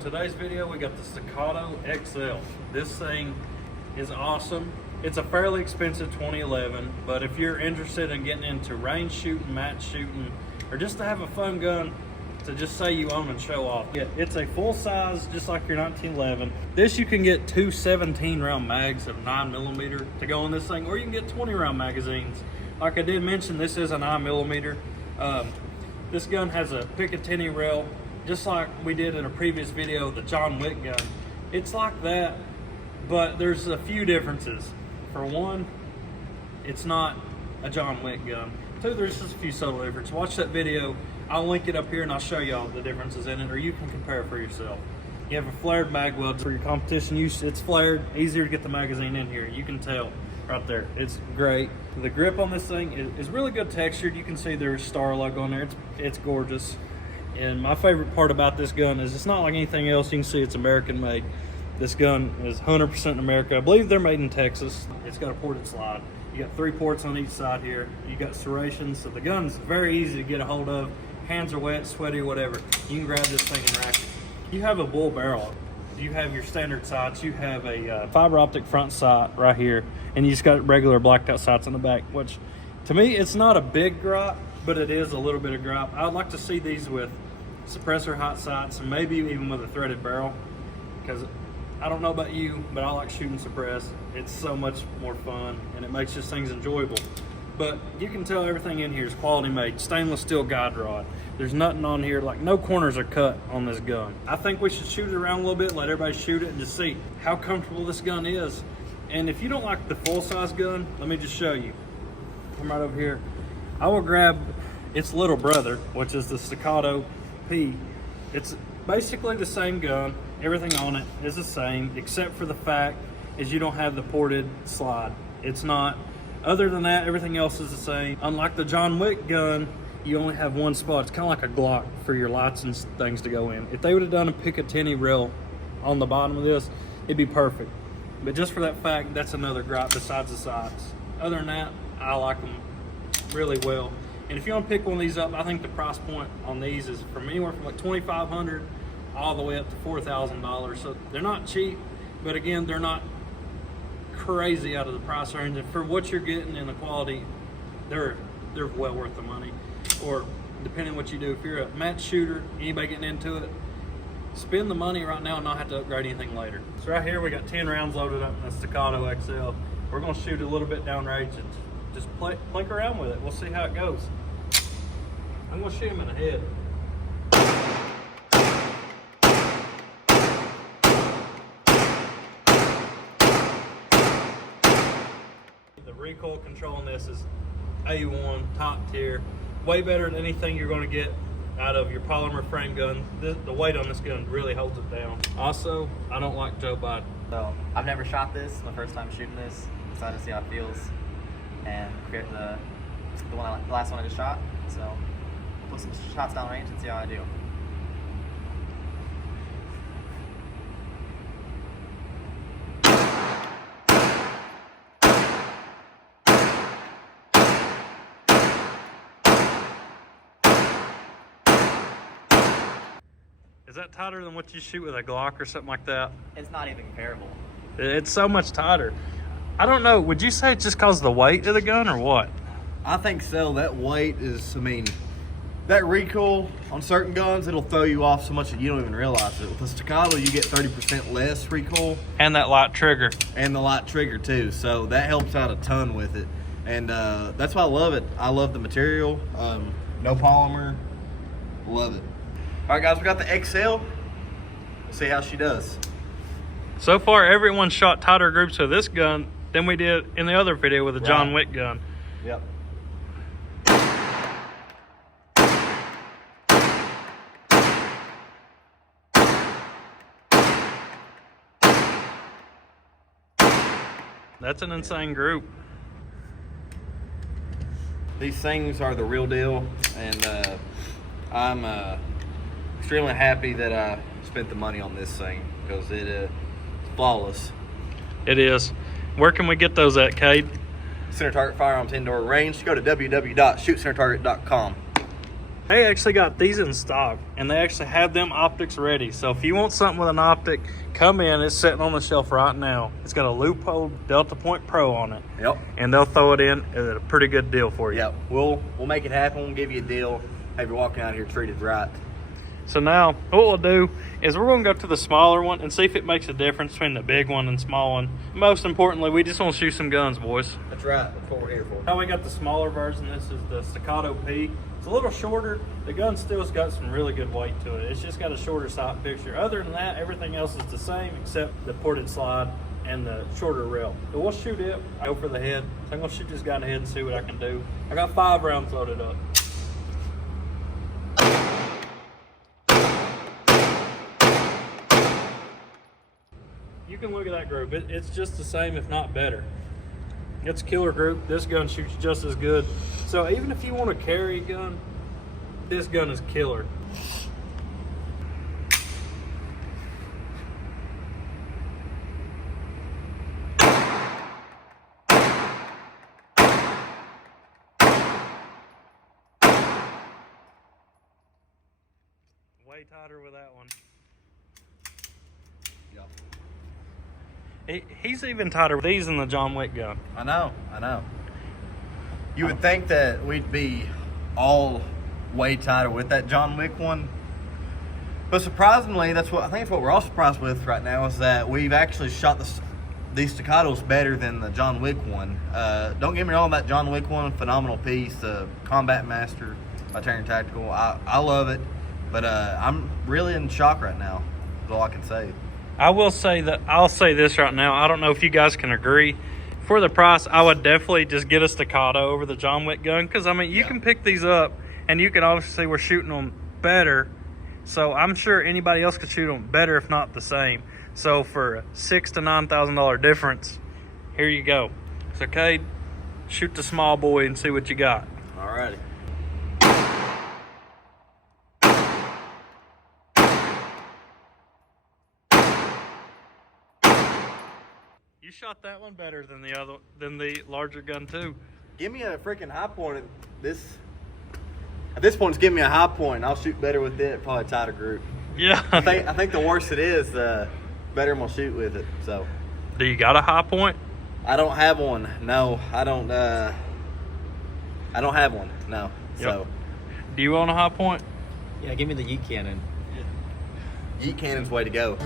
Today's video, we got the Staccato XL. This thing is awesome. It's a fairly expensive 2011, but if you're interested in getting into range shooting, match shooting, or just to have a fun gun to just say you own and show off, it's a full size, just like your 1911. This, you can get two 17 round mags of 9mm to go on this thing, or you can get 20 round magazines. Like I did mention, this is a 9mm. This gun has a Picatinny rail, just like we did in a previous video, the John Wick gun. It's like that, but there's a few differences. For one, it's not a John Wick gun. Two, there's just a few subtle differences. Watch that video. I'll link it up here and I'll show y'all the differences in it, or you can compare it for yourself. You have a flared mag weld for your competition use. It's flared, easier to get the magazine in here. You can tell right there. It's great. The grip on this thing is really good textured. You can see there's star logo on there. It's gorgeous. And my favorite part about this gun is it's not like anything else. You can see it's American made. This gun is 100% America. I believe they're made in Texas. It's got a ported slide. You got 3 ports on each side here. You got serrations, so the gun's very easy to get a hold of. Hands are wet, sweaty, or whatever. You can grab this thing and rack it. You have a bull barrel. You have your standard sights. You have a fiber optic front sight right here, and you just got regular blacked out sights on the back, which to me, it's not a big gripe, but it is a little bit of gripe. I'd like to see these with suppressor hot sights, and maybe even with a threaded barrel, because I don't know about you, but I like shooting suppressed. It's so much more fun, and it makes just things enjoyable. But you can tell everything in here is quality made. Stainless steel guide rod. There's nothing on here, like no corners are cut on this gun. I think we should shoot it around a little bit, let everybody shoot it, and just see how comfortable this gun is. And if you don't like the full-size gun, let me just show you. Come right over here. I will grab its little brother, which is the Staccato P. It's basically the same gun. Everything on it is the same, except for the fact is you don't have the ported slide. It's not. Other than that, everything else is the same. Unlike the John Wick gun, you only have one spot. It's kind of like a Glock for your lights and things to go in. If they would have done a Picatinny rail on the bottom of this, it'd be perfect. But just for that fact, that's another gripe besides the sides. Other than that, I like them really well. And if you want to pick one of these up, I think the price point on these is from anywhere from like $2,500 all the way up to $4,000. So they're not cheap, but again, they're not crazy out of the price range. And for what you're getting and the quality, they're well worth the money. Or depending on what you do, if you're a match shooter, anybody getting into it, spend the money right now and not have to upgrade anything later. So right here we got 10 rounds loaded up in the Staccato XL. We're going to shoot a little bit downrange and just plink around with it. We'll see how it goes. I'm going to shoot him in the head. The Recoil Controlness Is A1, top tier. Way better than anything you're going to get out of your polymer frame gun. The weight on this gun really holds it down. Also, I don't like Joe Biden. So I've never shot this. It's my first time shooting this. Excited to see how it feels and compare to the last one I just shot. So I'll put some shots down range and see how I do. Is that tighter than what you shoot with a Glock or something like that? It's not even comparable. It's so much tighter. I don't know, would you say it's just because of the weight of the gun or what? I think so. That weight is, that recoil on certain guns, it'll throw you off so much that you don't even realize it. With the Staccato, you get 30% less recoil. And that light trigger. And the light trigger too. So that helps out a ton with it. And that's why I love it. I love the material. No polymer. Love it. All right, guys, we got the XL. We'll see how she does. So far, everyone shot tighter groups with this gun than we did in the other video with the John Wick gun. Yep. That's an insane group. These things are the real deal, and I'm extremely happy that I spent the money on this thing because it's flawless. It is. Where can we get those at, Cade? Center Target Firearms Indoor Range. Go to www.shootcentertarget.com. They actually got these in stock, and they actually have them optics ready. So if you want something with an optic, come in. It's sitting on the shelf right now. It's got a loophole Delta Point Pro on it. Yep. And they'll throw it in at a pretty good deal for you. Yep. We'll make it happen. We'll give you a deal. Have you walking out here treated right. So now what we'll do is we're going to go to the smaller one and see if it makes a difference between the big one and small one. Most importantly, we just want to shoot some guns, boys. That's right. That's what we're here for. Now we got the smaller version. This is the Staccato P. It's a little shorter. The gun still's got some really good weight to it. It's just got a shorter sight picture. Other than that, everything else is the same except the ported slide and the shorter rail. So we'll shoot it. Go for the head. So I'm going to shoot this gun ahead and see what I can do. I got 5 rounds loaded up. You can look at that group. It's just the same, if not better. It's a killer group. This gun shoots just as good. So even if you want to carry a gun, this gun is killer. Way tighter with that one. Yep. He's even tighter with these than the John Wick gun. I know. You would think that we'd be all way tighter with that John Wick one. But surprisingly, I think that's what we're all surprised with right now is that we've actually shot these staccatos better than the John Wick one. Don't get me wrong, that John Wick one, phenomenal piece. Combat Master by Terran Tactical. I love it. But I'm really in shock right now, is all I can say. I will say that I'll say this right now. I don't know if you guys can agree. For the price, I would definitely just get a Staccato over the John Wick gun. Because, I mean, you can pick these up, and you can obviously see we're shooting them better. So I'm sure anybody else could shoot them better, if not the same. So for a $6,000 to $9,000 difference, here you go. So, Cade, shoot the small boy and see what you got. Alrighty. You shot that one better than the larger gun too. Give me a freaking high point. At this point, give me a high point. I'll shoot better with it. Probably a tighter group. Yeah. I think the worse it is, the better I'm gonna shoot with it. So. Do you got a high point? I don't have one. No, I don't. I don't have one. No. Yep. So. Do you own a high point? Yeah, give me the yeet cannon. Yeet cannon's way to go.